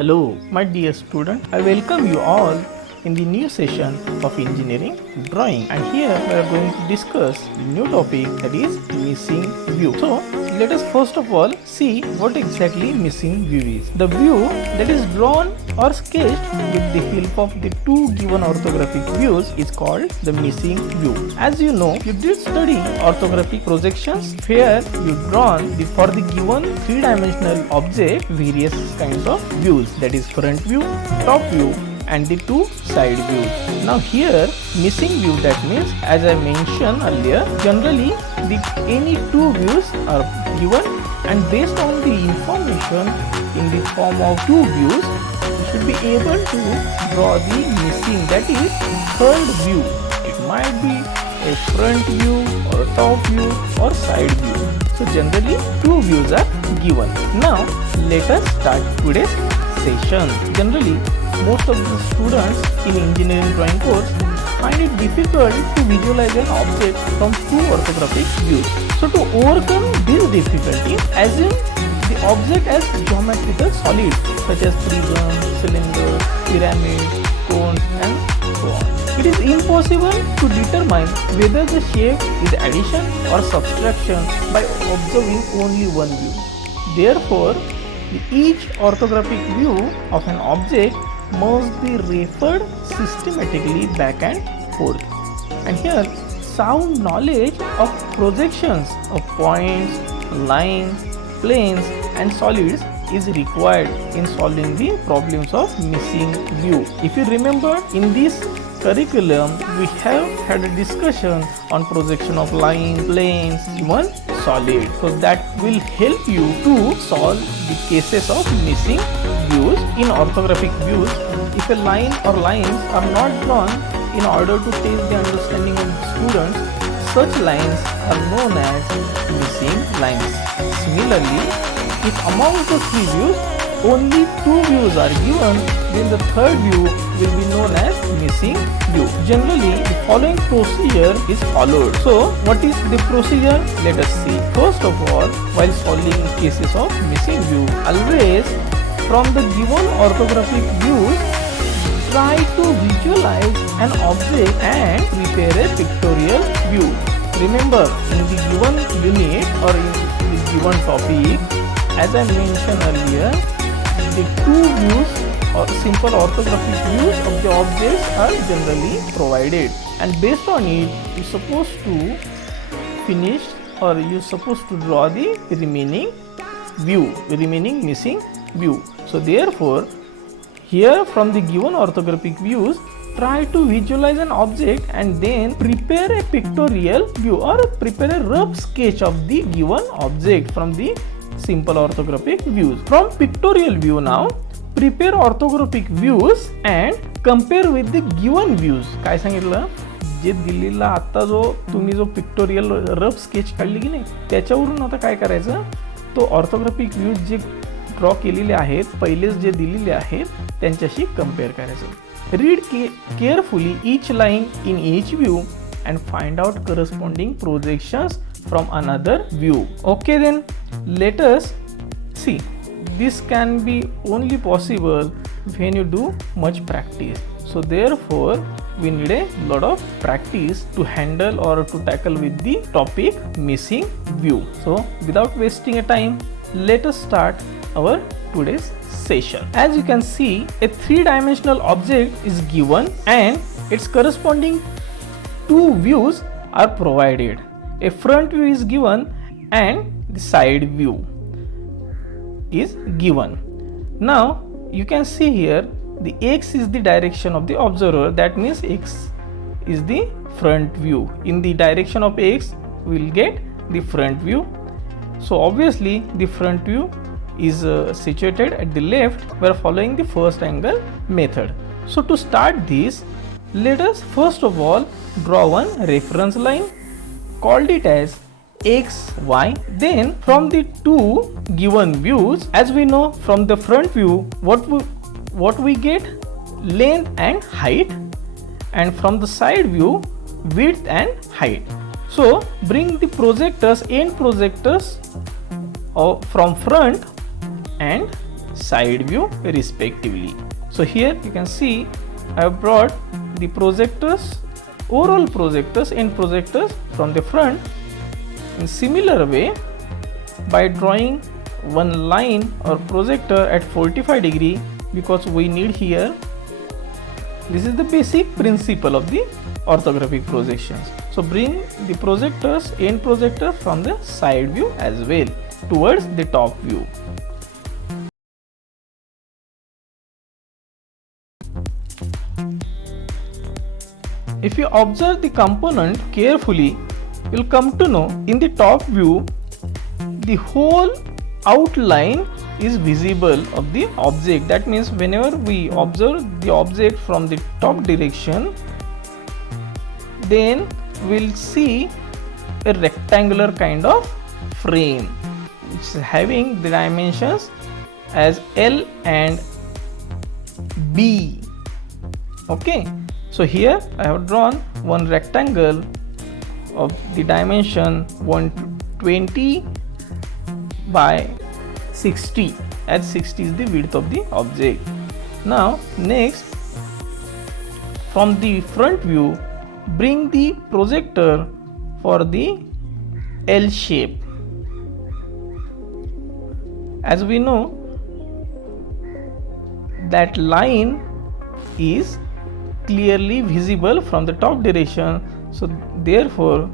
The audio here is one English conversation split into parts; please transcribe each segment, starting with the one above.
Hello, my dear student. I welcome you all in the new session of engineering drawing, and here we are going to discuss the new topic, that is missing view. So let us first of all see what exactly missing view is. The view that is drawn or sketched with the help of the two given orthographic views is called the missing view. As you know, you did study orthographic projections where you drawn for the given three-dimensional object various kinds of views, that is front view, top view and the two side views. Now here missing view, that means, as I mentioned earlier, generally any two views are given, and based on the information in the form of two views, you should be able to draw the missing, that is third view. It might be a front view or a top view or side view. So generally two views are given. Now let us start today's session. Generally most of the students in engineering drawing course find it difficult to visualize an object from two orthographic views. So to overcome this difficulty, assume the object as geometrical solids such as prism, cylinder, pyramid, cone and so on. It is impossible to determine whether the shape is addition or subtraction by observing only one view. Therefore, each orthographic view of an object must be referred systematically back and forth. And here, sound knowledge of projections of points, lines, planes and solids is required in solving the problems of missing view. If you remember, in this curriculum we have had a discussion on projection of line, planes, even solid. So that will help you to solve the cases of missing views. In orthographic views, if a line or lines are not drawn in order to test the understanding of the students, such lines are known as missing lines. Similarly, if among the three views only two views are given, then the third view will be known as missing view. Generally, the following procedure is followed. So, what is the procedure? Let us see. First of all, while solving cases of missing view, always from the given orthographic views, try to visualize an object and prepare a pictorial view. Remember, in the given unit or in the given topic, as I mentioned earlier, the two views or simple orthographic views of the objects are generally provided, and based on it you are supposed to finish or you are supposed to draw the remaining view, remaining missing view. So therefore, here from the given orthographic views, try to visualize an object and then prepare a pictorial view or prepare a rough sketch of the given object from the simple orthographic views. From pictorial view now, prepare orthographic views and compare with the given views. काय सांगितलं? जे दिलेला आता जो तुम्ही जो pictorial rough sketch काढली की नाही, त्याच्यावरून आता काय करायचं, तो ऑर्थोग्राफिक व्ह्यूज जे ड्रॉ केलेले आहेत, पहिलेच जे दिलेले आहेत त्यांच्याशी कंपेअर करायचं. Read carefully each line in each view and find out corresponding projections from another view. Okay, then let us see. This can be only possible when you do much practice. So therefore, we need a lot of practice to handle or to tackle with the topic missing view. So without wasting a time, let us start our today's session. As you can see, a three-dimensional object is given and its corresponding two views are provided. A front view is given and the side view is given. Now you can see here the x is the direction of the observer, that means x is the front view. In the direction of x we will get the front view. So obviously the front view is situated at the left. We are following the first angle method. So to start this, let us first of all draw one reference line, called it as x, y. Then from the two given views, as we know from the front view, what we get, length and height, and from the side view, width and height. So bring the projectors, end projectors from front and side view respectively. So here you can see I have brought the projectors, overall projectors, end projectors from the front in similar way by drawing one line or projector at 45 degree, because we need here, this is the basic principle of the orthographic projections. So bring the projectors, end projector from the side view as well towards the top view. If you observe the component carefully, you will come to know in the top view the whole outline is visible of the object. That means whenever we observe the object from the top direction, then we'll see a rectangular kind of frame which is having the dimensions as L and B. Okay, so here I have drawn one rectangle of the dimension 120 by 60, as 60 is the width of the object. Now next, from the front view, bring the projector for the L shape. As we know, that line is clearly visible from the top direction, so therefore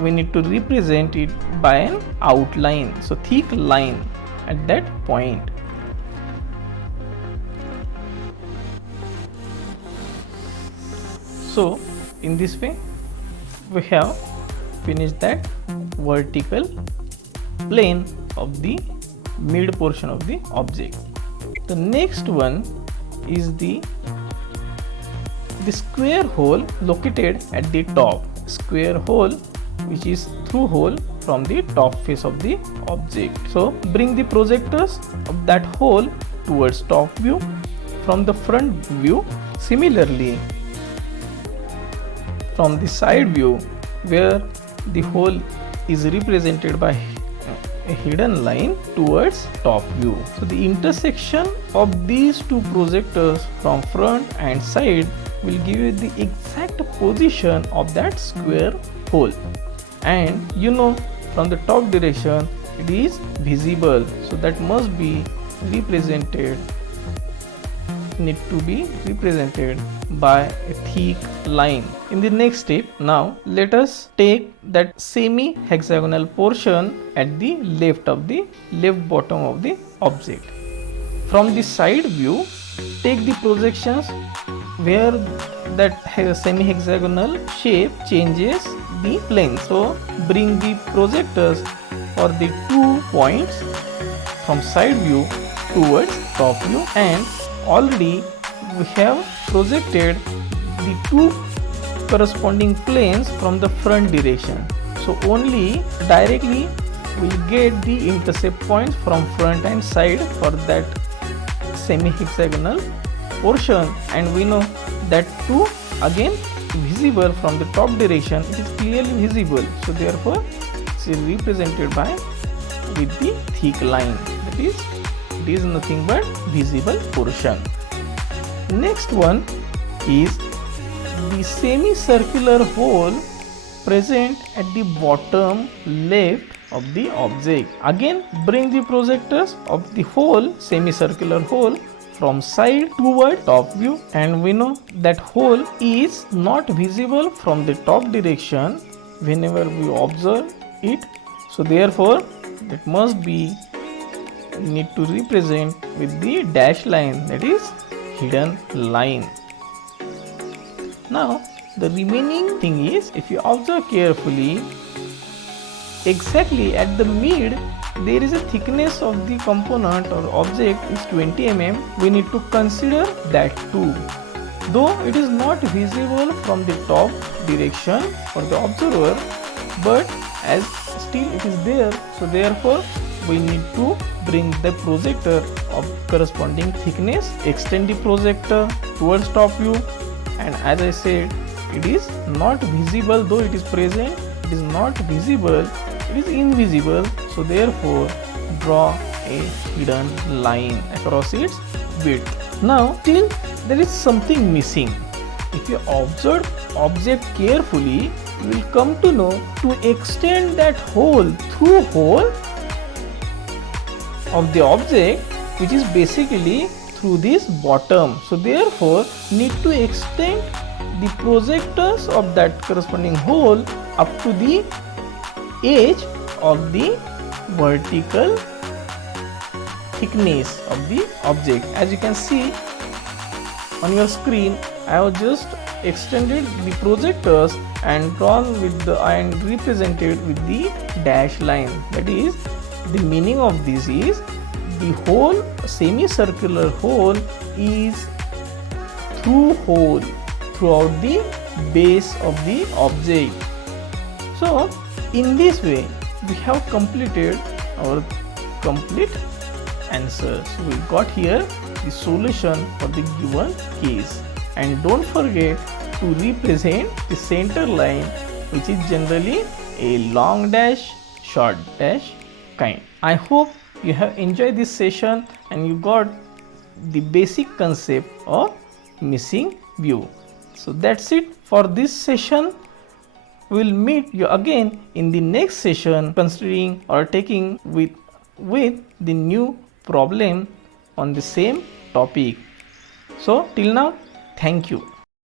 we need to represent it by an outline, so thick line at that point. So in this way we have finished that vertical plane of the mid portion of the object. The next one is the square hole located at the top. Square hole which is through hole from the top face of the object. So bring the projectors of that hole towards top view from the front view. Similarly, from the side view where the hole is represented by a hidden line towards top view. So the intersection of these two projectors from front and side will give you the exact position of that square hole, and you know from the top direction it is visible, so that must be represented, need to be represented by a thick line. In the next step, now let us take that semi hexagonal portion at the left bottom of the object. From the side view, take the projections where that semi hexagonal shape changes the plane. So bring the projectors for the 2 points from side view towards top view, and already we have projected the 2 corresponding planes from the front direction. So only directly we will get the intercept points from front and side for that semi hexagonal portion, and we know that 2 again visible from the top direction, it is clearly visible, so therefore it is represented by with the thick line, that is it is nothing but visible portion. Next one is the semicircular hole present at the bottom left of the object. Again bring the projectors of the whole semicircular hole from side toward top view, and we know that hole is not visible from the top direction whenever we observe it, so therefore that must be need to represent with the dash line, that is hidden line. Now the remaining thing is, if you observe carefully, exactly at the mid there is a thickness of the component or object is 20 mm. We need to consider that too, though it is not visible from the top direction for the observer, but as still it is there, so therefore we need to bring the projector of corresponding thickness, extend the projector towards top view, and as I said, it is not visible, though it is present, it is not visible it is invisible, so therefore draw a hidden line across its width. Now still there is something missing. If you observe object carefully, you will come to know to extend that hole through hole of the object, which is basically through this bottom. So therefore need to extend the projectors of that corresponding hole up to the edge of the vertical thickness of the object. As you can see on your screen, I have just extended the projectors and drawn with the and represented with the dash line. That is, the meaning of this is the whole semicircular hole is throughout the base of the object. So in this way we have completed our complete answer. So we got here the solution for the given case. And don't forget to represent the center line, which is generally a long dash, short dash kind. I hope you have enjoyed this session and you got the basic concept of missing view. So that's it for this session. We will meet you again in the next session, considering or taking with the new problem on the same topic. So till now, thank you.